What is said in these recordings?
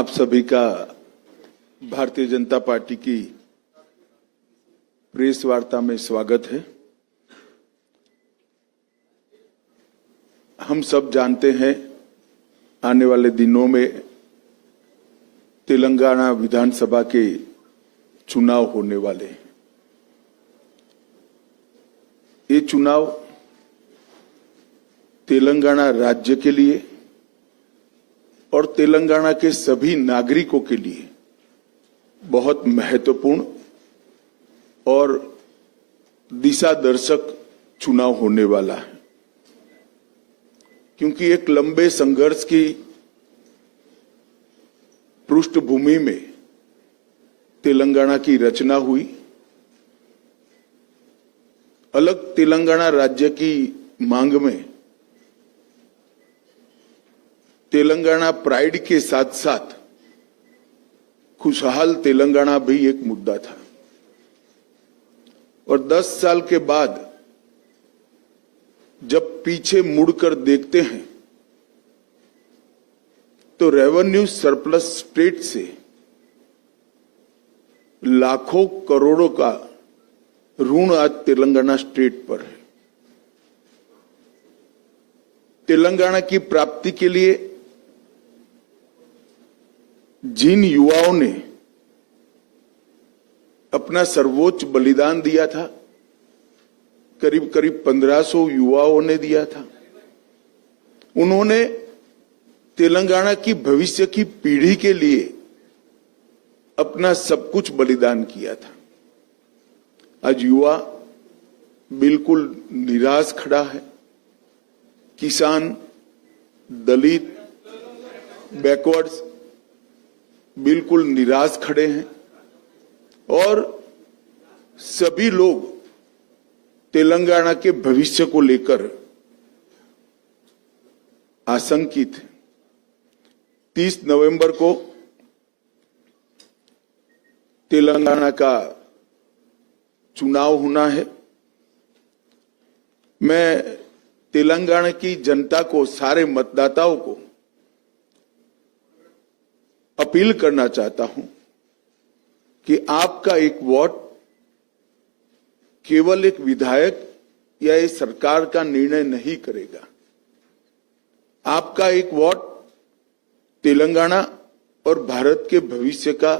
आप सभी का भारतीय जनता पार्टी की प्रेस वार्ता में स्वागत है। हम सब जानते हैं आने वाले दिनों में तेलंगाना विधानसभा के चुनाव होने वाले हैं। ये चुनाव तेलंगाना राज्य के लिए और तेलंगाना के सभी नागरिकों के लिए बहुत महत्वपूर्ण और दिशा दर्शक चुनाव होने वाला है, क्योंकि एक लंबे संघर्ष की पृष्ठभूमि में तेलंगाना की रचना हुई। अलग तेलंगाना राज्य की मांग में तेलंगाना प्राइड के साथ साथ खुशहाल तेलंगाना भी एक मुद्दा था। और 10 साल के बाद जब पीछे मुड़कर देखते हैं तो रेवेन्यू सरप्लस स्टेट से लाखों करोड़ों का ऋण आज तेलंगाना स्टेट पर है। तेलंगाना की प्राप्ति के लिए जिन युवाओं ने अपना सर्वोच्च बलिदान दिया था, करीब करीब 1500 युवाओं ने दिया था, उन्होंने तेलंगाना की भविष्य की पीढ़ी के लिए अपना सब कुछ बलिदान किया था। आज युवा बिल्कुल निराश खड़ा है। किसान, दलित, बैकवर्ड्स बिल्कुल निराश खड़े हैं और सभी लोग तेलंगाना के भविष्य को लेकर आशंकित हैं। 30 नवंबर को तेलंगाना का चुनाव होना है। मैं तेलंगाना की जनता को, सारे मतदाताओं को अपील करना चाहता हूं कि आपका एक वोट केवल एक विधायक या एक सरकार का निर्णय नहीं करेगा। आपका एक वोट तेलंगाना और भारत के भविष्य का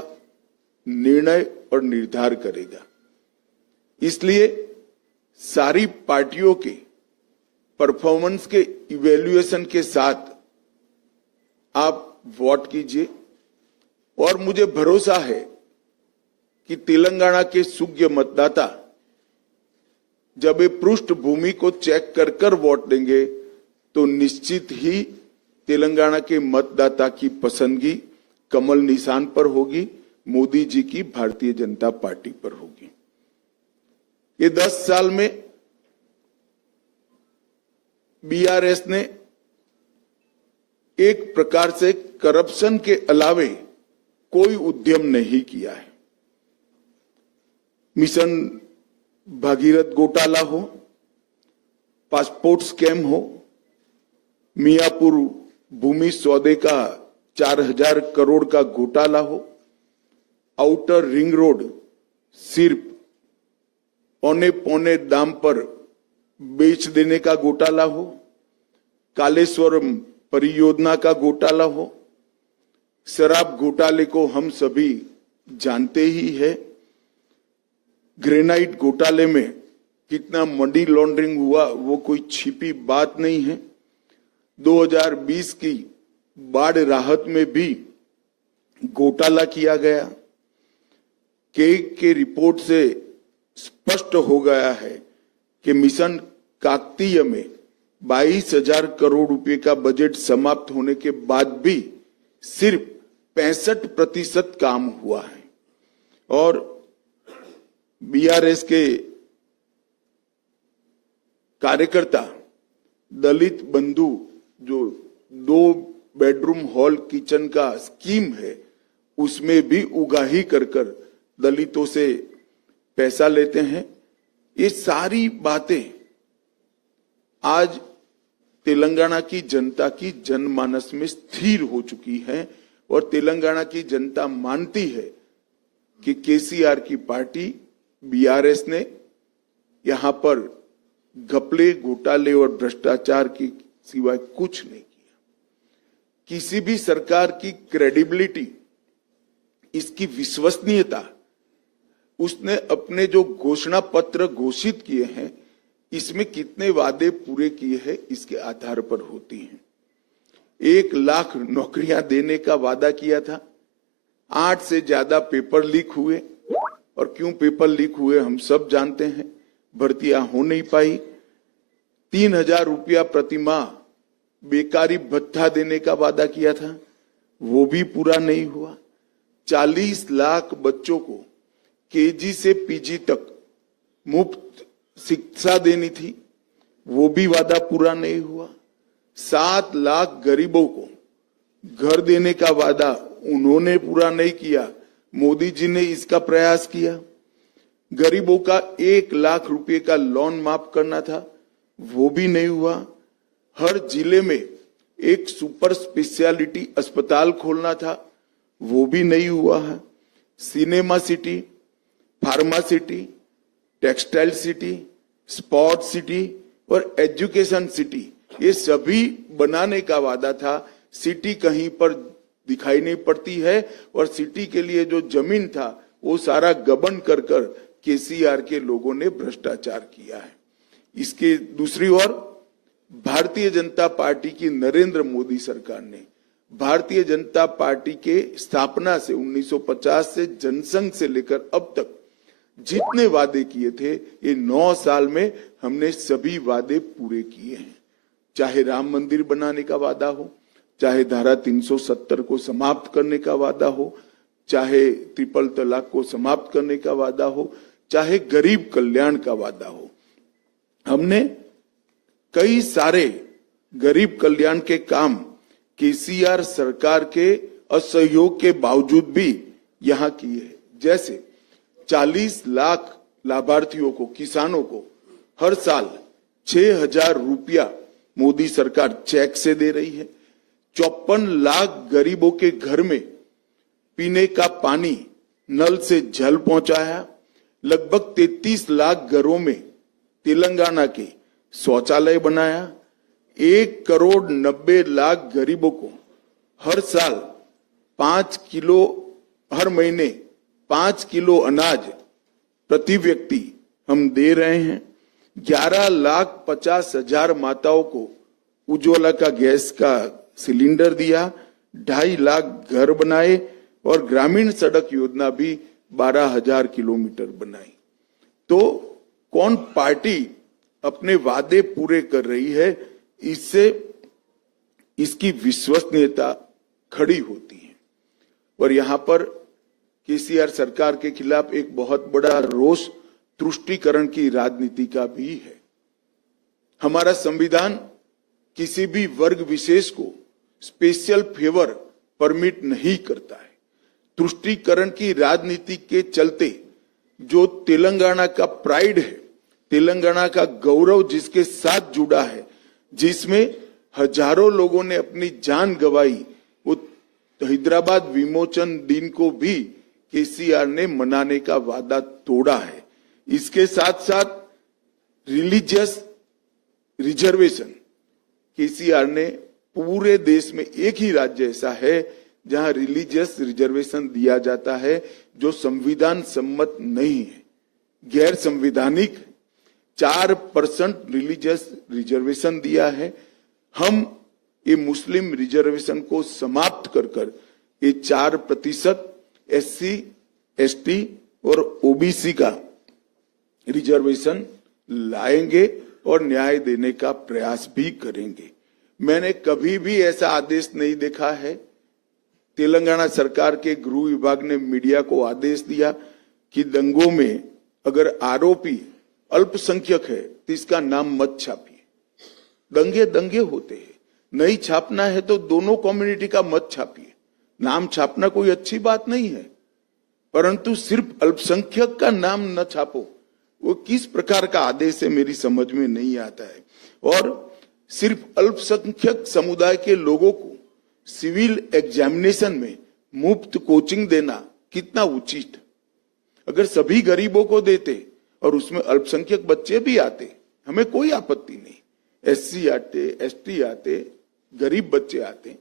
निर्णय और निर्धार करेगा। इसलिए सारी पार्टियों के परफॉर्मेंस के इवैल्यूएशन के साथ आप वोट कीजिए और मुझे भरोसा है कि तेलंगाना के सुज्ञ मतदाता जब ये पृष्ठभूमि को चेक कर कर वोट देंगे तो निश्चित ही तेलंगाना के मतदाता की पसंदगी कमल निशान पर होगी, मोदी जी की भारतीय जनता पार्टी पर होगी। ये 10 साल में बीआरएस ने एक प्रकार से करप्शन के अलावे कोई उद्यम नहीं किया है। मिशन भागीरथ घोटाला हो, पासपोर्ट स्कैम हो, मियापुर भूमि सौदे का 4000 करोड़ का घोटाला हो, आउटर रिंग रोड सिर्फ औने पौने दाम पर बेच देने का घोटाला हो, कालेश्वरम परियोजना का घोटाला हो, शराब घोटाले को हम सभी जानते ही है। ग्रेनाइट घोटाले में कितना मनी लॉन्ड्रिंग हुआ वो कोई छिपी बात नहीं है। 2020 की बाढ़ राहत में भी घोटाला किया गया। के रिपोर्ट से स्पष्ट हो गया है कि मिशन काकतीय में 22,000 करोड़ रुपए का बजट समाप्त होने के बाद भी सिर्फ 65% काम हुआ है। और बीआरएस के कार्यकर्ता दलित बंधु जो 2 बेडरूम हॉल किचन का स्कीम है उसमें भी उगाही कर कर दलितों से पैसा लेते हैं। ये सारी बातें आज तेलंगाना की जनता की जनमानस में स्थिर हो चुकी है और तेलंगाना की जनता मानती है कि केसीआर की पार्टी बीआरएस ने यहां पर घपले, घोटाले और भ्रष्टाचार की सिवाय कुछ नहीं किया। किसी भी सरकार की क्रेडिबिलिटी, इसकी विश्वसनीयता, उसने अपने जो घोषणा पत्र घोषित किए हैं, इसमें कितने वादे पूरे किए हैं, इसके आधार पर होती हैं। 1 लाख नौकरियां देने का वादा किया था, 8 से ज्यादा पेपर लीक हुए, और क्यों पेपर लीक हुए हम सब जानते हैं। भर्तियां हो नहीं पाई। 3000 रुपया प्रतिमाह बेकारी भत्ता देने का वादा किया था, वो भी पूरा नहीं हुआ। 40 लाख बच्चों को केजी से पीजी तक मुफ्त शिक्षा देनी थी, वो भी वादा पूरा नहीं हुआ। 7 लाख गरीबों को घर देने का वादा उन्होंने पूरा नहीं किया, मोदी जी ने इसका प्रयास किया। गरीबों का 1 लाख रुपए का लोन माफ करना था, वो भी नहीं हुआ। हर जिले में एक सुपर स्पेशलिटी अस्पताल खोलना था, वो भी नहीं हुआ है। Cinema city, pharma city, textile city, sport city और एजुकेशन सिटी, ये सभी बनाने का वादा था। सिटी कहीं पर दिखाई नहीं पड़ती है, और सिटी के लिए जो जमीन था वो सारा गबन कर केसीआर के लोगों ने भ्रष्टाचार किया है। इसके दूसरी ओर भारतीय जनता पार्टी की नरेंद्र मोदी सरकार ने भारतीय जनता पार्टी के स्थापना से 1950 से जनसंघ से लेकर अब तक जितने वादे किए थे, ये 9 साल में हमने सभी वादे पूरे किए हैं। चाहे राम मंदिर बनाने का वादा हो, चाहे धारा 370 को समाप्त करने का वादा हो, चाहे ट्रिपल तलाक को समाप्त करने का वादा हो, चाहे गरीब कल्याण का वादा हो। हमने कई सारे गरीब कल्याण के काम केसीआर सरकार के असहयोग के बावजूद भी यहां किए हैं। जैसे 40 लाख लाभार्थियों को, किसानों को हर साल 6000 रुपया मोदी सरकार चेक से दे रही है। 54 लाख गरीबों के घर में पीने का पानी नल से जल पहुंचाया। लगभग 33 लाख घरों में तेलंगाना के शौचालय बनाया। 1,90,00,000 गरीबों को हर साल 5 किलो, हर महीने 5 किलो अनाज प्रति व्यक्ति हम दे रहे हैं। 11,50,000 माताओं को उज्ज्वला का गैस का सिलेंडर दिया। 2.5 लाख घर बनाए, और ग्रामीण सड़क योजना भी 12,000 किलोमीटर बनाई। तो कौन पार्टी अपने वादे पूरे कर रही है, इससे इसकी विश्वसनीयता खड़ी होती है। और यहां पर केसीआर सरकार के खिलाफ एक बहुत बड़ा रोष तुष्टीकरण की राजनीति का भी है। हमारा संविधान किसी भी वर्ग विशेष को स्पेशल फेवर परमिट नहीं करता है। तुष्टीकरण की राजनीति के चलते जो तेलंगाना का प्राइड है, तेलंगाना का गौरव जिसके साथ जुड़ा है, जिसमें हजारों लोगों ने अपनी जान गंवाई, वो हैदराबाद विमोचन दिन को भी केसीआर ने मनाने का वादा तोड़ा है। इसके साथ साथ रिलीजियस रिजर्वेशन, केसीआर ने पूरे देश में एक ही राज्य ऐसा है जहां रिलीजियस रिजर्वेशन दिया जाता है जो संविधान सम्मत नहीं है, गैर संवैधानिक। 4% रिलीजियस रिजर्वेशन दिया है। हम ये मुस्लिम रिजर्वेशन को समाप्त कर ये 4% SC, ST और OBC का रिजर्वेशन लाएंगे और न्याय देने का प्रयास भी करेंगे। मैंने कभी भी ऐसा आदेश नहीं देखा है। तेलंगाना सरकार के गृह विभाग ने मीडिया को आदेश दिया कि दंगों में अगर आरोपी अल्पसंख्यक है तो इसका नाम मत छापिए। दंगे दंगे होते हैं, नहीं छापना है तो दोनों कम्युनिटी का मत छापिए। नाम छापना कोई अच्छी बात नहीं है, परंतु सिर्फ अल्पसंख्यक का नाम न छापो, वो किस प्रकार का आदेश है मेरी समझ में नहीं आता है। और सिर्फ अल्पसंख्यक समुदाय के लोगों को सिविल एग्जामिनेशन में मुफ्त कोचिंग देना कितना उचित। अगर सभी गरीबों को देते और उसमें अल्पसंख्यक बच्चे भी आते, हमें कोई आपत्ति नहीं। एससी आते, एसटी आते, गरीब बच्चे आते,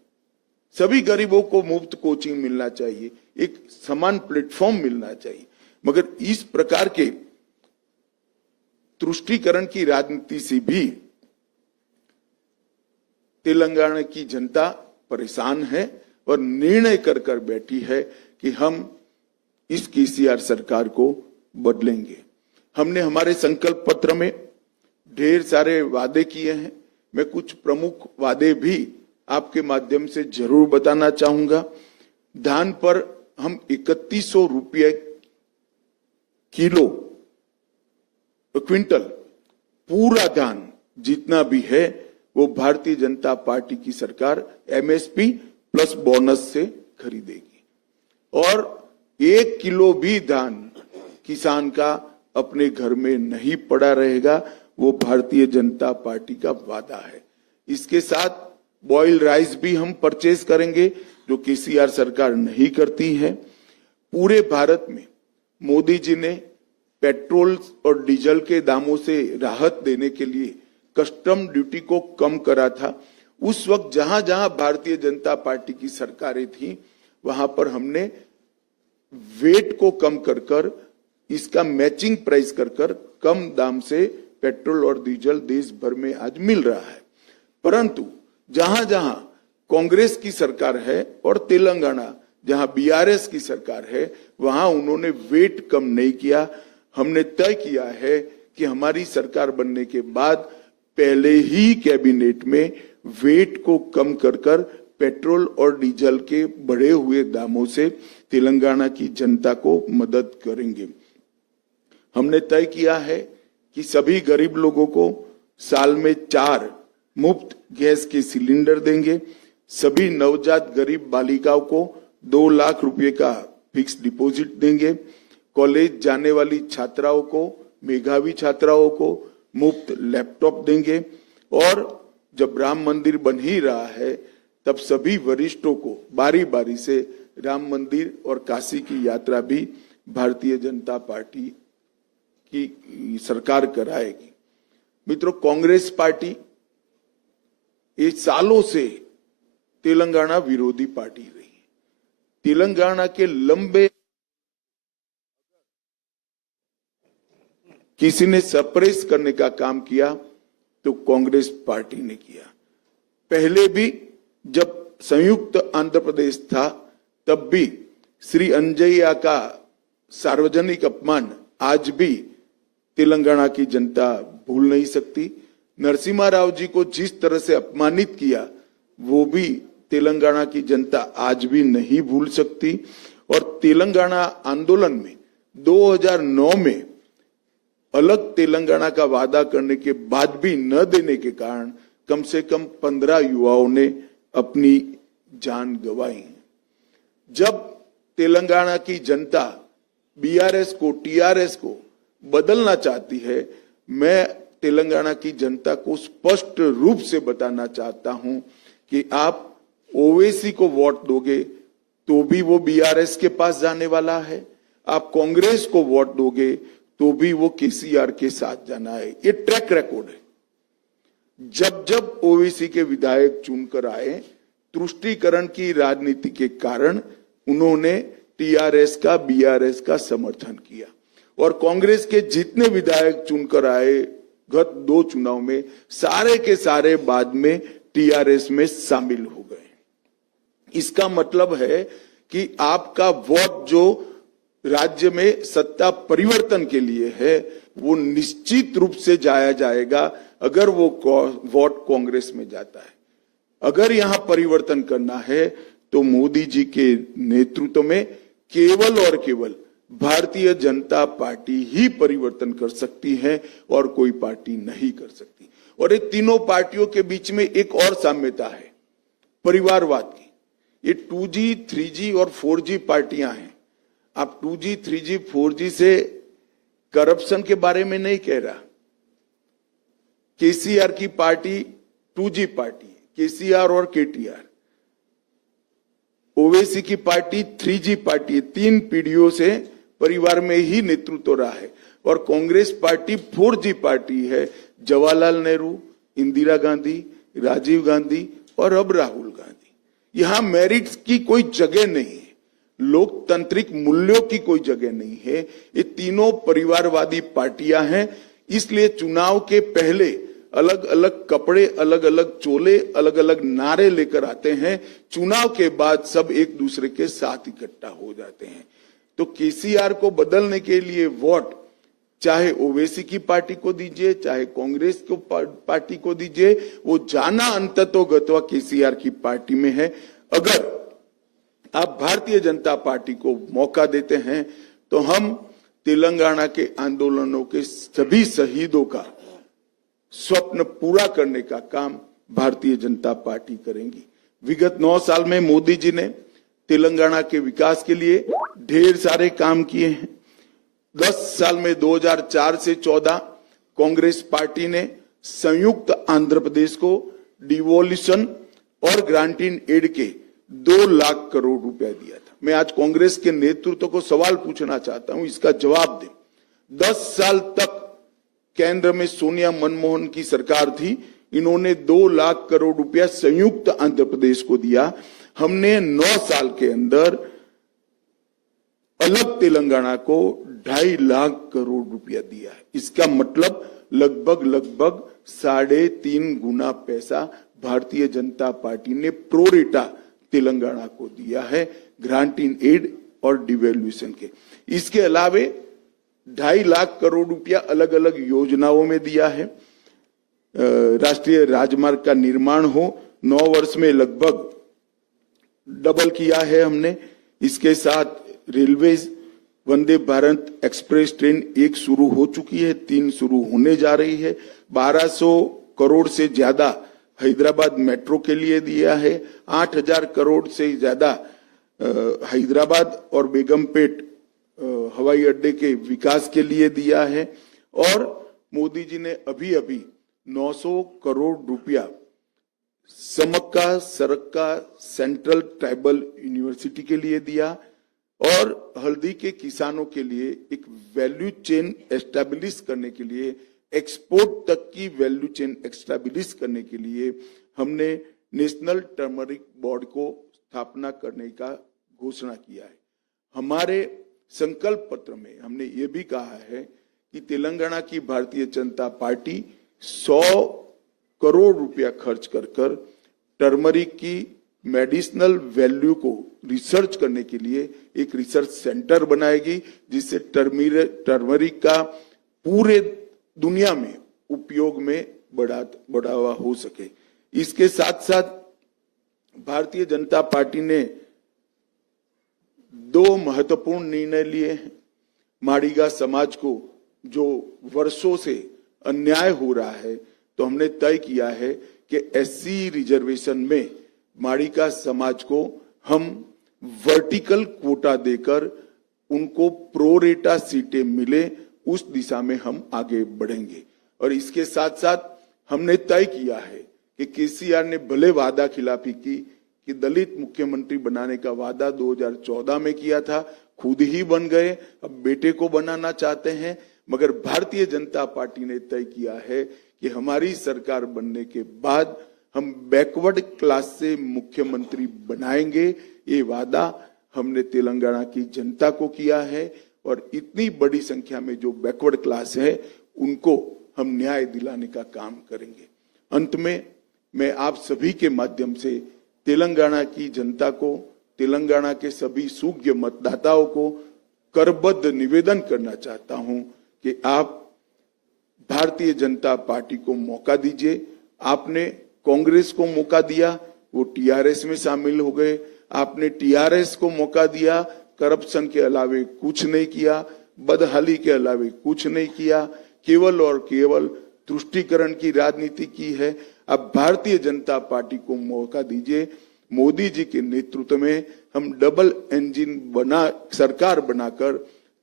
सभी गरीबों को मुफ्त कोचिंग मिलना चाहिए, एक समान प्लेटफॉर्म मिलना चाहिए। मगर इस प्रकार के तुष्टीकरण की राजनीति से भी तेलंगाना की जनता परेशान है और निर्णय कर बैठी है कि हम इस केसीआर सरकार को बदलेंगे। हमने हमारे संकल्प पत्र में ढेर सारे वादे किए हैं। मैं कुछ प्रमुख वादे भी आपके माध्यम से जरूर बताना चाहूंगा। धान पर हम 3100 रुपये किलो क्विंटल पूरा धान जितना भी है वो भारतीय जनता पार्टी की सरकार एमएसपी प्लस बोनस से खरीदेगी और 1 किलो भी धान किसान का अपने घर में नहीं पड़ा रहेगा। वो भारतीय जनता पार्टी का वादा है। इसके साथ बॉयल राइस भी हम परचेज करेंगे जो केसीआर सरकार नहीं करती है। पूरे भारत में मोदी जी ने पेट्रोल और डीजल के दामों से राहत देने के लिए कस्टम ड्यूटी को कम करा था। उस वक्त जहां जहां भारतीय जनता पार्टी की सरकारें थी वहां पर हमने वेट को कम कर इसका मैचिंग प्राइस कर कम दाम से पेट्रोल और डीजल देश भर में आज मिल रहा है। परंतु जहां जहां कांग्रेस की सरकार है और तेलंगाना जहां बीआरएस की सरकार है वहां उन्होंने वेट कम नहीं किया। हमने तय किया है कि हमारी सरकार बनने के बाद पहले ही कैबिनेट में वेट को कम कर पेट्रोल और डीजल के बढ़े हुए दामों से तेलंगाना की जनता को मदद करेंगे। हमने तय किया है कि सभी गरीब लोगों को साल में 4 मुफ्त गैस के सिलेंडर देंगे। सभी नवजात गरीब बालिकाओं को 2 लाख रुपए का फिक्स डिपॉजिट देंगे। कॉलेज जाने वाली छात्राओं को, मेधावी छात्राओं को मुफ्त लैपटॉप देंगे और जब राम मंदिर बन ही रहा है तब सभी वरिष्ठों को बारी बारी से राम मंदिर और काशी की यात्रा भी भारतीय जनता पार्टी की सरकार कराएगी। मित्रों, कांग्रेस पार्टी ये सालों से तेलंगाना विरोधी पार्टी रही है। तेलंगाना के लंबे किसी ने सप्रेस करने का काम किया तो कांग्रेस पार्टी ने किया। पहले भी जब संयुक्त आंध्र प्रदेश था तब भी श्री अंजय्या का सार्वजनिक अपमान आज भी तेलंगाना की जनता भूल नहीं सकती। नरसिम्हा राव जी को जिस तरह से अपमानित किया वो भी तेलंगाना की जनता आज भी नहीं भूल सकती। और तेलंगाना आंदोलन में 2009 में अलग तेलंगाना का वादा करने के बाद भी न देने के कारण कम से कम 15 युवाओं ने अपनी जान गंवाई। जब तेलंगाना की जनता बीआरएस को, टीआरएस को बदलना चाहती है, मैं तेलंगाना की जनता को स्पष्ट रूप से बताना चाहता हूं कि आप ओवैसी को वोट दोगे तो भी वो बीआरएस के पास जाने वाला है, आप कांग्रेस को वोट दोगे तो भी वो केसीआर के साथ जाना है। ये ट्रैक रिकॉर्ड है। जब जब ओवैसी के विधायक चुनकर आए, तुष्टीकरण की राजनीति के कारण उन्होंने टीआरएस का, बीआरएस का समर्थन किया और कांग्रेस के जितने विधायक चुनकर आए गत 2 चुनाव में सारे के सारे बाद में टीआरएस में शामिल हो गए। इसका मतलब है कि आपका वोट जो राज्य में सत्ता परिवर्तन के लिए है वो निश्चित रूप से जाया जाएगा अगर वो वोट कांग्रेस में जाता है। अगर यहां परिवर्तन करना है तो मोदी जी के नेतृत्व में केवल और केवल भारतीय जनता पार्टी ही परिवर्तन कर सकती है और कोई पार्टी नहीं कर सकती। और ये तीनों पार्टियों के बीच में एक और साम्यता है, परिवारवाद की। ये 2G, 3G और 4G पार्टियां हैं। आप 2G, 3G, 4G से करप्शन के बारे में नहीं कह रहा। केसीआर की पार्टी 2G पार्टी है, केसीआर और केटीआर। ओवैसी की पार्टी 3G पार्टी है, 3 पीढ़ियों से परिवार में ही नेतृत्व रहा है, और कांग्रेस पार्टी 4G पार्टी है। जवाहरलाल नेहरू, इंदिरा गांधी, राजीव गांधी और अब राहुल गांधी। यहां मेरिट्स की कोई जगह नहीं है, लोकतांत्रिक मूल्यों की कोई जगह नहीं है। ये तीनों परिवारवादी पार्टियां हैं, इसलिए चुनाव के पहले अलग अलग कपड़े, अलग अलग चोले, अलग अलग नारे लेकर आते हैं। चुनाव के बाद सब एक दूसरे के साथ इकट्ठा हो जाते हैं। तो केसीआर को बदलने के लिए वोट चाहे ओवैसी की पार्टी को दीजिए, चाहे कांग्रेस को पार्टी को दीजिए, वो जाना अंततोगत्वा केसीआर की पार्टी में है। अगर आप भारतीय जनता पार्टी को मौका देते हैं तो हम तेलंगाना के आंदोलनों के सभी शहीदों का स्वप्न पूरा करने का काम भारतीय जनता पार्टी करेंगी। विगत 9 साल में मोदी जी ने तेलंगाना के विकास के लिए ढेर सारे काम किए हैं। 10 साल में 2004 से 14 कांग्रेस पार्टी ने संयुक्त आंध्र प्रदेश को डिवोल्यूशन और ग्रांटिंग एड के 2 लाख करोड़ रुपया दिया था। मैं आज कांग्रेस के नेतृत्व को सवाल पूछना चाहता हूं, इसका जवाब दें। 10 साल तक केंद्र में सोनिया मनमोहन की सरकार थी, इन्होंने 2 लाख करोड़ रुपया संयुक्त आंध्र प्रदेश को दिया। हमने 9 साल के अंदर अलग तेलंगाना को 2.5 लाख करोड़ रुपया दिया है। इसका मतलब लगभग 3.5 गुना पैसा भारतीय जनता पार्टी ने प्रोरेटा तेलंगाना को दिया है, ग्रांटिंग एड और डिवैल्यूएशन के। इसके अलावे 2.5 लाख करोड़ रुपया अलग अलग योजनाओं में दिया है। राष्ट्रीय राजमार्ग का निर्माण हो 9 वर्ष में लगभग डबल किया है हमने। इसके साथ railway Vande Bharat express train 1 शुरू हो चुकी है, 3 शुरू होने जा रही है। 1200 करोड़ से ज्यादा हैदराबाद मेट्रो के लिए दिया है। 8000 करोड़ से ज्यादा हैदराबाद और बेगमपेट हवाई अड्डे के विकास के लिए दिया है। और मोदी जी ने अभी 900 करोड़ रुपया समक्का सरक्का सेंट्रल ट्राइबल यूनिवर्सिटी के लिए दिया, और हल्दी के किसानों के लिए एक वैल्यू चेन एस्टैब्लिश करने के लिए, एक्सपोर्ट तक की वैल्यू चेन एस्टैब्लिश करने के लिए हमने नेशनल टर्मरिक बोर्ड को स्थापना करने का घोषणा किया है। हमारे संकल्प पत्र में हमने ये भी कहा है कि तेलंगाना की भारतीय जनता पार्टी 100 करोड़ रुपया खर्च कर टर्मरिक की मेडिसिनल वैल्यू को रिसर्च करने के लिए एक रिसर्च सेंटर बनाएगी, जिससे टर्मरिक का पूरे दुनिया में उपयोग में बढ़ावा हो सके। इसके साथ साथ भारतीय जनता पार्टी ने 2 महत्वपूर्ण निर्णय लिए हैं। माड़ीगा समाज को जो वर्षों से अन्याय हो रहा है, तो हमने तय किया है कि एससी रिजर्वेशन में माड़ीगा समाज को हम वर्टिकल कोटा देकर उनको प्रोरेटा सीटें मिले, उस दिशा में हम आगे बढ़ेंगे। और इसके साथ साथ हमने तय किया है कि केसीआर ने भले वादा खिलाफी की कि दलित मुख्यमंत्री बनाने का वादा 2014 में किया था, खुद ही बन गए, अब बेटे को बनाना चाहते हैं। मगर भारतीय जनता पार्टी ने तय किया है कि हमारी सरकार बनने के बाद हम बैकवर्ड क्लास से मुख्यमंत्री बनाएंगे। ये वादा हमने तेलंगाना की जनता को किया है, और इतनी बड़ी संख्या में जो बैकवर्ड क्लास है उनको हम न्याय दिलाने का काम करेंगे। अंत में मैं आप सभी के माध्यम से तेलंगाना की जनता को, तेलंगाना के सभी सूज्ञ मतदाताओं को करबद्ध निवेदन करना चाहता हूं कि आप भारतीय जनता पार्टी को मौका दीजिए। आपने कांग्रेस को मौका दिया, वो टीआरएस में शामिल हो गए। आपने टीआरएस को मौका दिया, करप्शन के अलावे कुछ नहीं किया, बदहाली के अलावे कुछ नहीं किया, केवल और केवल तुष्टीकरण की राजनीति की है। अब भारतीय जनता पार्टी को मौका दीजिए। मोदी जी के नेतृत्व में हम डबल इंजन सरकार बनाकर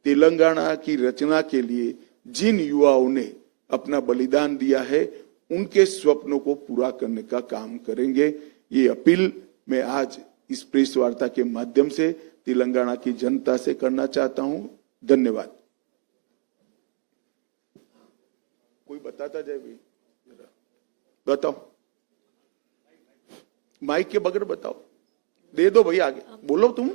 तेलंगाना की रचना के लिए जिन युवाओं ने अपना बलिदान दिया है, उनके स्वप्नों को पूरा करने का काम करेंगे। ये अपील मैं आज इस प्रेस वार्ता के माध्यम से तेलंगाना की जनता से करना चाहता हूं। धन्यवाद। कोई बताता जाए भाई, बताओ, माइक के बगैर बताओ, दे दो भाई, आगे बोलो तुम।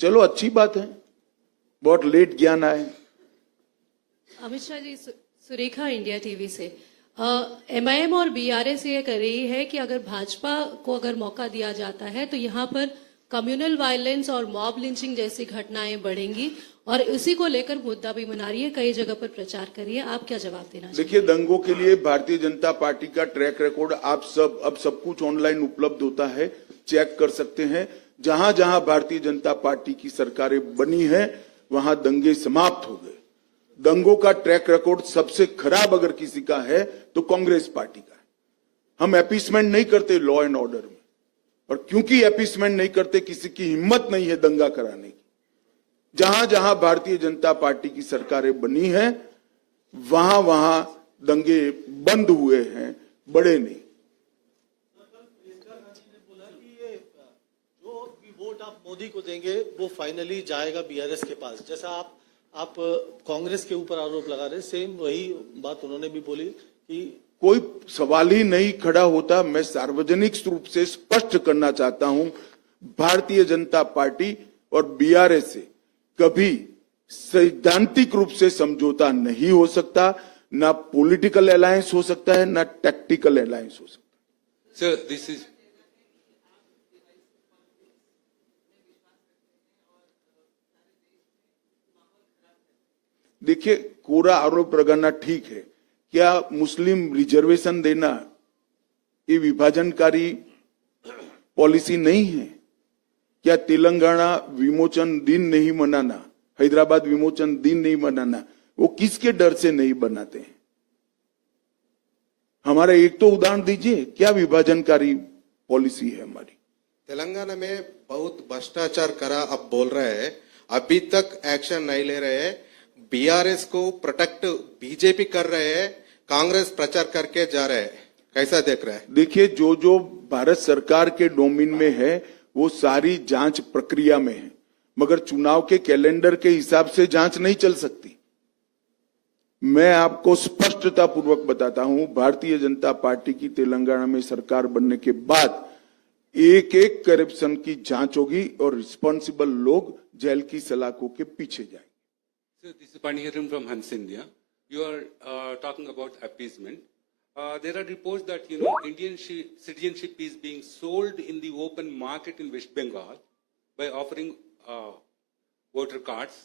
चलो अच्छी बात है, बहुत लेट ज्ञान आए। अमित शाह जी, सुरेखा इंडिया टीवी से। एमआईएम और बीआरएस ये कर रही है कि अगर भाजपा को अगर मौका दिया जाता है तो यहाँ पर कम्युनल वायलेंस और मॉब लिंचिंग जैसी घटनाएं बढ़ेंगी, और इसी को लेकर मुद्दा भी बना रही है, कई जगह पर प्रचार कर रही है। आप क्या जवाब देना चाहिए? देखिए, दंगों के लिए भारतीय जनता पार्टी का ट्रैक रिकॉर्ड आप सब कुछ ऑनलाइन उपलब्ध होता है, चेक कर सकते हैं। जहां जहां भारतीय जनता पार्टी की सरकारें बनी है वहां दंगे समाप्त हो गए। दंगों का ट्रैक रिकॉर्ड सबसे खराब अगर किसी का है तो कांग्रेस पार्टी का है। हम अपीसमेंट नहीं करते लॉ एंड ऑर्डर में, और क्योंकि अपीसमेंट नहीं करते, किसी की हिम्मत नहीं है दंगा कराने की। जहां जहां भारतीय जनता पार्टी की सरकारें बनी है वहां वहां दंगे बंद हुए हैं, बड़े नहीं। आप मोदी को देंगे वो फाइनली जाएगा बीआरएस के पास, जैसा आप कांग्रेस के ऊपर आरोप लगा रहे, सेम वही बात उन्होंने भी बोली कि कोई सवाल ही नहीं खड़ा होता। मैं सार्वजनिक रूप से स्पष्ट करना चाहता हूं, भारतीय जनता पार्टी और बीआरएस से कभी सैद्धांतिक रूप से समझौता नहीं हो सकता, ना पॉलिटिकल अलायंस हो सकता है, ना टैक्टिकल अलायंस हो सकता है। सर, दिस इज देखिए, कोरा आरोप लगाना ठीक है, क्या मुस्लिम रिजर्वेशन देना ये विभाजनकारी पॉलिसी नहीं है? क्या तेलंगाना विमोचन दिन नहीं मनाना, हैदराबाद विमोचन दिन नहीं मनाना, वो किसके डर से नहीं बनाते हैं? हमारा एक तो उदाहरण दीजिए, क्या विभाजनकारी पॉलिसी है हमारी? तेलंगाना में बहुत भ्रष्टाचार करा, अब बोल रहे हैं, अभी तक एक्शन नहीं ले रहे हैं। बीआरएस को प्रोटेक्ट बीजेपी कर रहे हैं, कांग्रेस प्रचार करके जा रहे हैं, कैसा देख रहे हैं? देखिए, जो जो भारत सरकार के डोमेन में है वो सारी जांच प्रक्रिया में है, मगर चुनाव के कैलेंडर के हिसाब से जांच नहीं चल सकती। मैं आपको स्पष्टता पूर्वक बताता हूं, भारतीय जनता पार्टी की तेलंगाना में सरकार बनने के बाद एक एक करप्शन की जांच होगी और रिस्पॉन्सिबल लोग जेल की सलाखों के पीछे जाएंगे। So this is Paniharan from Hans India. You are talking about appeasement. There are reports that Indian citizenship is being sold in the open market in West Bengal by offering voter cards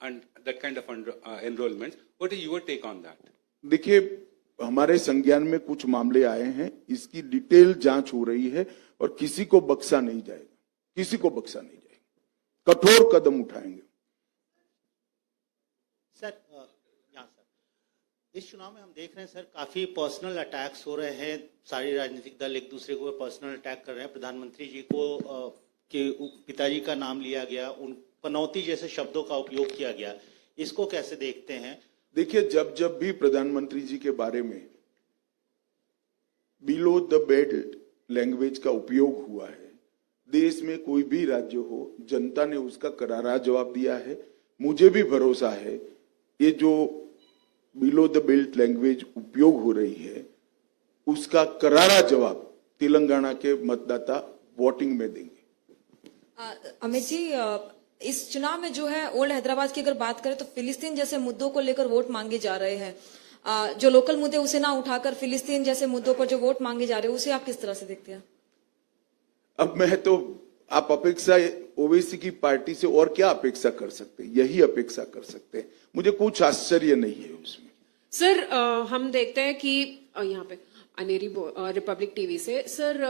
and that kind of enrollments. What is your take on that? देखिए, हमारे संज्ञान में कुछ मामले आए हैं, इसकी detail जांच हो रही है और किसी को बख्शा नहीं जाएगा, किसी को बख्शा नहीं जाएगा, कठोर कदम उठाएंगे। सर, इस चुनाव में हम देख रहे हैं सर, काफी पर्सनल अटैक्स हो रहे हैं, सारे राजनीतिक दल एक दूसरे को पर्सनल अटैक कर रहे हैं। प्रधानमंत्री जी को के पिताजी का नाम लिया गया, उन पनौती जैसे शब्दों का उपयोग किया गया, इसको कैसे देखते हैं? देखिए, जब भी प्रधानमंत्री जी के बारे में बिलो द बेल्ट लैंग्वेज का उपयोग हुआ है, देश में कोई भी राज्य हो, जनता ने उसका करारा जवाब दिया है। मुझे भी भरोसा है ये जो बिलो द बेल्ट लैंग्वेज उपयोग हो रही है उसका करारा जवाब तेलंगाना के मतदाता वोटिंग में देंगे। अमित जी, इस चुनाव में जो है ओल्ड हैदराबाद की अगर बात करें तो फिलिस्तीन जैसे मुद्दों को लेकर वोट मांगे जा रहे हैं। जो लोकल मुद्दे उसे ना उठाकर फिलिस्तीन जैसे मुद्दों पर जो वोट मांगे जा रहे हैं उसे आप किस तरह से देखते हैं? अब मैं तो, आप अपेक्षा ओवैसी की पार्टी से और क्या अपेक्षा कर सकते हैं? यही अपेक्षा कर सकते हैं, मुझे कुछ आश्चर्य नहीं है उसमें। सर, हम देखते हैं कि यहाँ पे अनेरी रिपब्लिक टीवी से सर,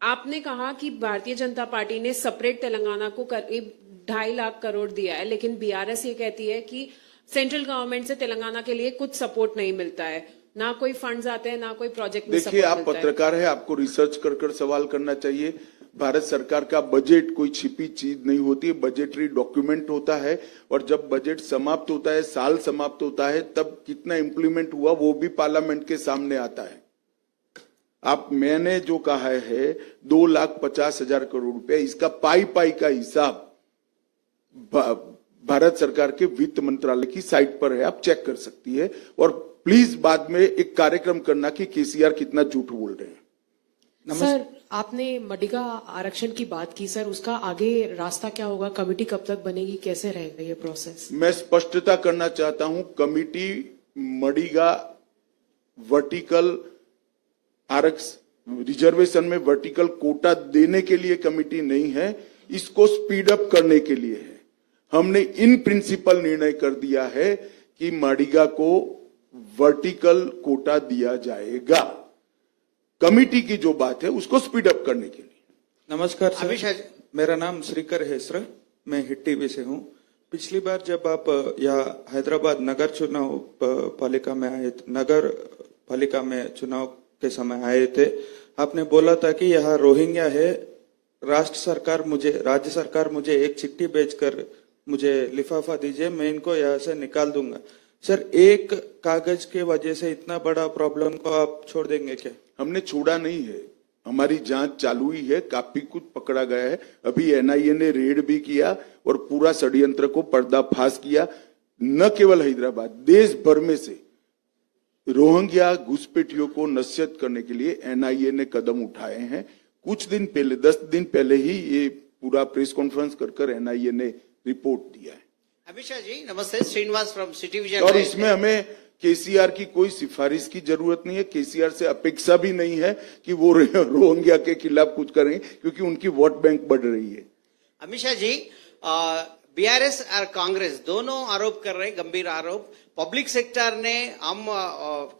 आपने कहा कि भारतीय जनता पार्टी ने सेपरेट तेलंगाना को करीब 2.5 लाख करोड़ दिया है, लेकिन बीआरएस ये कहती है कि सेंट्रल गवर्नमेंट से तेलंगाना के लिए कुछ सपोर्ट नहीं मिलता है, ना कोई फंड्स आते हैं, ना कोई प्रोजेक्ट में सपोर्ट देखिए, आप मिलता है। पत्रकार है, आपको रिसर्च कर सवाल करना चाहिए। भारत सरकार का बजट कोई छिपी चीज नहीं होती है, बजटरी डॉक्यूमेंट होता है और जब बजट समाप्त होता है, साल समाप्त होता है, तब कितना इम्प्लीमेंट हुआ वो भी पार्लियामेंट के सामने आता है। मैंने जो कहा है 2,50,000 करोड़ रुपए, इसका पाई पाई का हिसाब भारत सरकार के वित्त मंत्रालय की साइट पर है, आप चेक कर सकती है। और प्लीज बाद में एक कार्यक्रम करना कि केसीआर कितना झूठ बोल रहे हैं। सर, आपने मडिगा आरक्षण की बात की सर, उसका आगे रास्ता क्या होगा? कमेटी कब तक बनेगी, कैसे रहेगा ये प्रोसेस? मैं स्पष्टता करना चाहता हूं, कमिटी मडिगा वर्टिकल रिजर्वेशन में वर्टिकल कोटा देने के लिए कमिटी नहीं है, इसको स्पीड अप करने के लिए है। हमने इन प्रिंसिपल निर्णय कर दिया है कि मडिगा को वर्टिकल कोटा दिया जाएगा। कमिटी की जो बात है उसको स्पीड अप करने के लिए। नमस्कार सर, मेरा नाम श्रीकर हेसरा, मैं हिट टीवी से हूँ। पिछली बार जब आप यहाँ हैदराबाद नगर पालिका में चुनाव के समय आए थे, आपने बोला था कि यहाँ रोहिंग्या है, राज्य सरकार मुझे एक चिट्ठी भेजकर मुझे लिफाफा दीजिए, मैं इनको यहाँ से निकाल दूंगा। सर, एक कागज के वजह से इतना बड़ा प्रॉब्लम को आप छोड़ देंगे क्या? हमने छोड़ा नहीं है, हमारी जांच चालू ही है, काफी कुछ पकड़ा गया है। अभी एनआईए ने रेड भी किया और पूरा षड्यंत्र को पर्दाफाश किया। न केवल हैदराबाद, देश भर में से रोहिंग्या घुसपैठियों को नसीहत करने के लिए एनआईए ने कदम उठाए हैं। कुछ दिन पहले, 10 दिन पहले ही ये पूरा प्रेस कॉन्फ्रेंस कर एनआईए ने रिपोर्ट दिया है। अमित शाह जी नमस्ते, श्रीनिवास फ्रॉम सिटी विजन। और इसमें हमें केसीआर की कोई सिफारिश की जरूरत नहीं है, केसीआर से अपेक्षा भी नहीं है कि वो रोहिंग्या के खिलाफ कुछ करें, क्योंकि उनकी वोट बैंक बढ़ रही है। अमित शाह जी, बीआरएस और कांग्रेस दोनों आरोप कर रहे, गंभीर आरोप। पब्लिक सेक्टर ने हम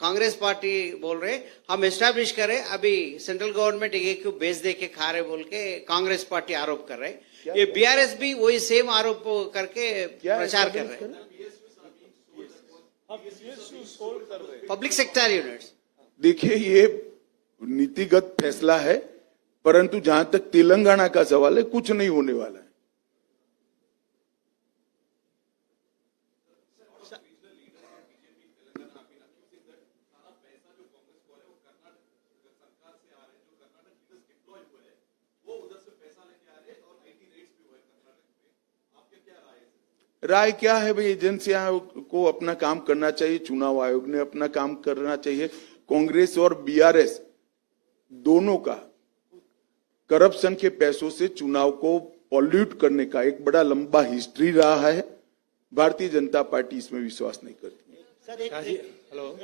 कांग्रेस पार्टी बोल रहे हम एस्टैब्लिश करें, अभी सेंट्रल गवर्नमेंट एक बेच दे के खा रहे बोल के कांग्रेस पार्टी आरोप कर रहे। ये बीआरएस भी वही सेम आरोप करके प्रचार कर रहे हैं। पब्लिक सेक्टर यूनिट्स, देखिए ये नीतिगत फैसला है, परंतु जहां तक तेलंगाना का सवाल है, कुछ नहीं होने वाला है। राय क्या है भाई, एजेंसियां को अपना काम करना चाहिए, चुनाव आयोग ने अपना काम करना चाहिए। कांग्रेस और बीआरएस दोनों का करप्शन के पैसों से चुनाव को पॉल्यूट करने का एक बड़ा लंबा हिस्ट्री रहा है। भारतीय जनता पार्टी इसमें विश्वास नहीं करती है। सर हेलो,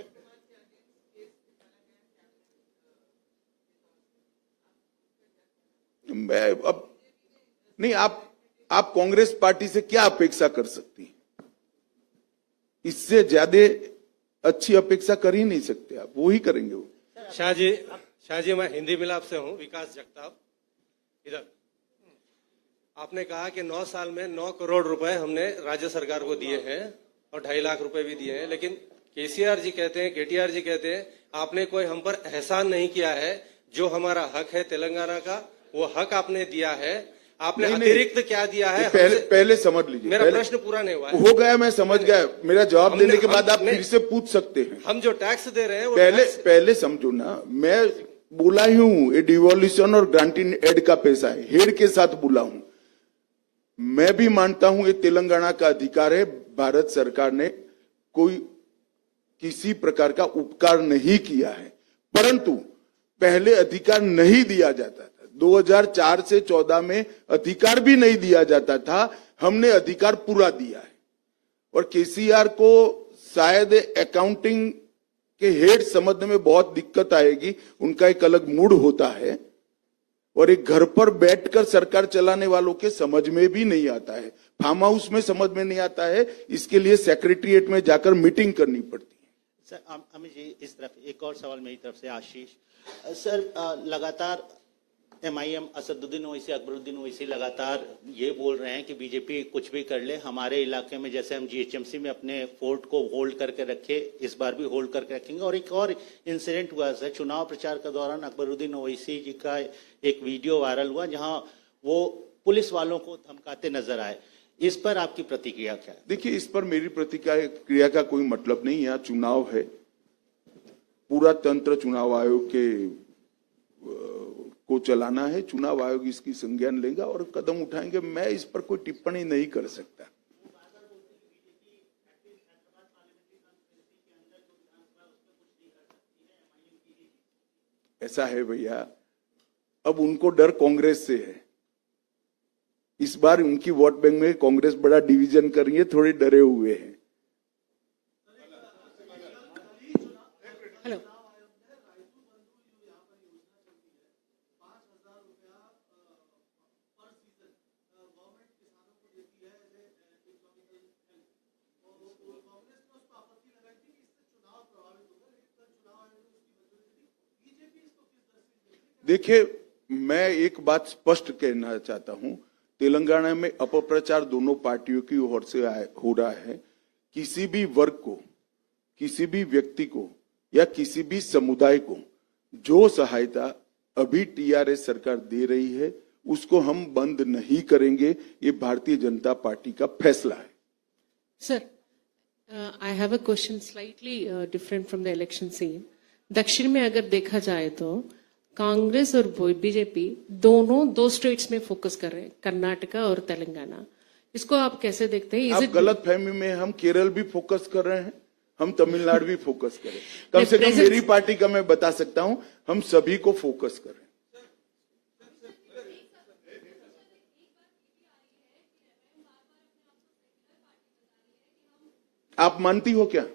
मैं अब नहीं, आप कांग्रेस पार्टी से क्या अपेक्षा कर सकती हैं? इससे ज्यादा अच्छी अपेक्षा कर ही नहीं सकते आप, वो ही करेंगे वो। शाह जी मैं हिंदी मिलाप से हूँ, विकास जगताप। इधर आपने कहा कि 9 साल में 9 करोड़ रुपए हमने राज्य सरकार को दिए हैं और 2.5 लाख रुपए भी दिए हैं, लेकिन केसीआर जी कहते हैं, केटीआर जी कहते हैं आपने कोई हम पर एहसान नहीं किया है। जो हमारा हक है तेलंगाना का, वो हक आपने दिया है। आपने अतिरिक्त क्या दिया है? पहले समझ लीजिए, मेरा प्रश्न पूरा नहीं हुआ है। हो गया, मैं समझ गया। मेरा जवाब देने के बाद आप फिर से पूछ सकते हैं। हम जो टैक्स दे रहे हैं वो पहले समझो ना, मैं बोला ही हूं ये डिवोल्यूशन और ग्रांटिंग एड का पैसा है, हेड के साथ बोला हूं। मैं भी मानता हूं ये तेलंगाना का अधिकार है। भारत सरकार ने कोई किसी प्रकार का उपकार नहीं किया है, परंतु पहले अधिकार नहीं दिया जाता था। 2004 से 14 में अधिकार भी नहीं दिया जाता था, हमने अधिकार पूरा दिया है। और केसीआर को शायद अकाउंटिंग के हेड समझने में बहुत दिक्कत आएगी, उनका एक अलग मूड होता है और एक घर पर बैठकर सरकार चलाने वालों के समझ में भी नहीं आता है, फार्म हाउस में समझ में नहीं आता है, इसके लिए सेक्रेटरीट में जाकर मीटिंग करनी पड़ती है। सर अमित जी, इस तरफ एक और सवाल मेरी तरफ से, आशीष सर, लगातार एमआईएम असदुद्दीन ओवैसी अकबरुद्दीन ओवैसी लगातार ये बोल रहे हैं कि बीजेपी कुछ भी कर ले, हमारे इलाके में जैसे हम जीएचएमसी में अपने फोर्ट को होल्ड करके रखे, इस बार भी होल्ड करके रखेंगे। और एक और इंसिडेंट हुआ है चुनाव प्रचार के दौरान, अकबरुद्दीन ओवैसी जी का एक वीडियो वायरल हुआ जहां वो पुलिस वालों को धमकाते नजर आए। इस पर आपकी प्रतिक्रिया क्या है? देखिए, इस पर मेरी प्रतिक्रिया का कोई मतलब नहीं। यहाँ चुनाव है, पूरा तंत्र चुनाव आयोग के को चलाना है। चुनाव आयोग इसकी संज्ञान लेगा और कदम उठाएंगे। मैं इस पर कोई टिप्पणी नहीं कर सकता। ऐसा है भैया, अब उनको डर कांग्रेस से है। इस बार उनकी वोट बैंक में कांग्रेस बड़ा डिवीजन कर रही है, थोड़े डरे हुए हैं। हेलो, देखिए, मैं एक बात स्पष्ट कहना चाहता हूं। तेलंगाना में अपप्रचार दोनों पार्टियों की ओर से हो रहा है। किसी भी वर्ग को, किसी भी व्यक्ति को या किसी भी समुदाय को जो सहायता अभी टीआरएस सरकार दे रही है उसको हम बंद नहीं करेंगे। ये भारतीय जनता पार्टी का फैसला है। Sir, I have a question slightly different from the election scene. दक्षिण में अगर देखा जाए तो कांग्रेस और बीजेपी दोनों दो स्टेट्स में फोकस कर रहे हैं, कर्नाटका और तेलंगाना। इसको आप कैसे देखते हैं? आप गलत फहमी में, हम केरल भी फोकस कर रहे हैं, हम तमिलनाडु भी फोकस कर रहे हैं। कम से कम मेरी पार्टी का मैं बता सकता हूं, हम सभी को फोकस कर रहे हैं। आप मानती हो क्या?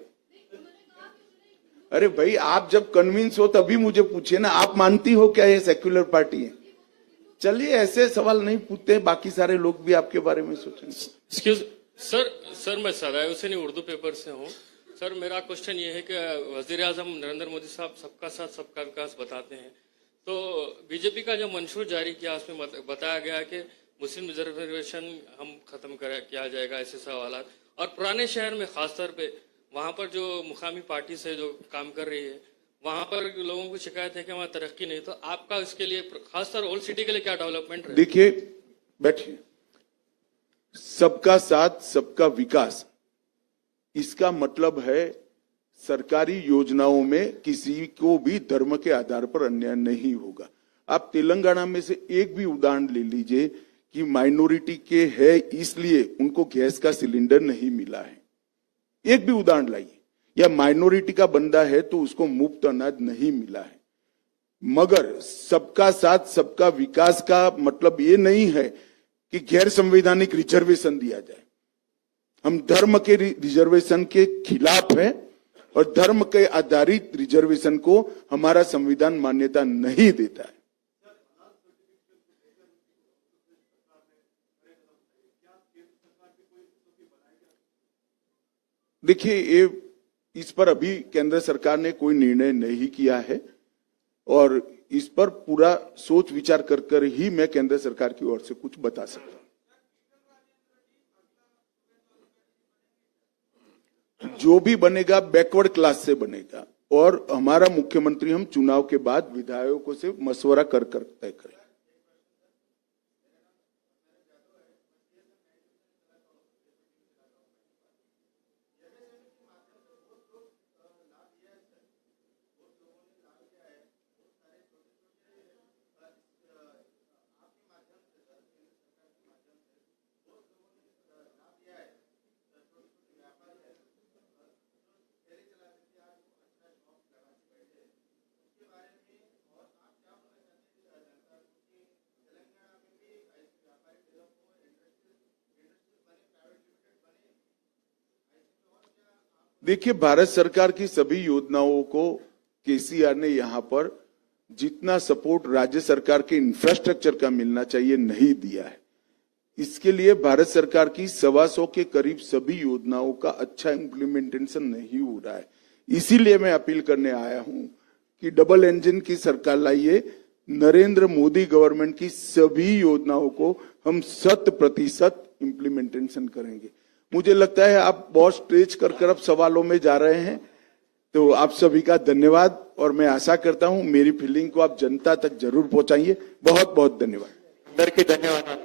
अरे भाई, आप जब कन्विंस हो तभी मुझे पूछिए ना। आप मानती हो क्या ये सेक्युलर पार्टी है? चलिए, ऐसे सवाल नहीं पूछते हैं, बाकी सारे लोग भी आपके बारे में सोचेंगे। एक्सक्यूज सर, मैं सदैव से नहीं, उर्दू पेपर से हूँ। सर, मेरा क्वेश्चन ये है कि वजीर आजम नरेंद्र मोदी साहब सबका साथ सबका विकास बताते हैं, तो बीजेपी का जो मंशूर जारी किया उसमें बताया गया है कि मुस्लिम रिजर्वेशन हम खत्म किया जाएगा, ऐसे सवाल। और पुराने शहर में खासतौर पे वहां पर जो मुकामी पार्टी से जो काम कर रही है, वहां पर लोगों को शिकायत है कि वहां तरक्की नहीं। तो आपका इसके लिए खासतौर ओल्ड सिटी के लिए क्या डेवलपमेंट है? देखिए, बैठिए। सबका साथ सबका विकास, इसका मतलब है सरकारी योजनाओं में किसी को भी धर्म के आधार पर अन्याय नहीं होगा। आप तेलंगाना में से एक भी उदाहरण ले लीजिए कि माइनॉरिटी के है इसलिए उनको गैस का सिलेंडर नहीं मिला है। एक भी उदाहरण लाइए। या माइनॉरिटी का बंदा है तो उसको मुफ्त अनाज नहीं मिला है। मगर सबका साथ सबका विकास का मतलब ये नहीं है कि गैर संवैधानिक रिजर्वेशन दिया जाए। हम धर्म के रिजर्वेशन के खिलाफ हैं और धर्म के आधारित रिजर्वेशन को हमारा संविधान मान्यता नहीं देता है। देखिए, ये इस पर अभी केंद्र सरकार ने कोई निर्णय नहीं किया है और इस पर पूरा सोच विचार कर ही मैं केंद्र सरकार की ओर से कुछ बता सकता हूं। जो भी बनेगा बैकवर्ड क्लास से बनेगा और हमारा मुख्यमंत्री हम चुनाव के बाद विधायकों से मशवरा कर तय करें। देखिए, भारत सरकार की सभी योजनाओं को केसीआर ने यहां पर जितना सपोर्ट राज्य सरकार के इंफ्रास्ट्रक्चर का मिलना चाहिए नहीं दिया है। इसके लिए भारत सरकार की 125 के करीब सभी योजनाओं का अच्छा इम्प्लीमेंटेशन नहीं हो रहा है। इसीलिए मैं अपील करने आया हूं कि डबल इंजन की सरकार लाइए नरेंद्र मोदी गवर्नमेंट की सभी योजनाओं को हम 100% इम्प्लीमेंटेशन करेंगे। मुझे लगता है आप बहुत स्ट्रेच कर अब सवालों में जा रहे हैं, तो आप सभी का धन्यवाद और मैं आशा करता हूं मेरी फीलिंग को आप जनता तक जरूर पहुंचाइए। बहुत बहुत धन्यवाद। అందరికీ ధన్యవాదాలు।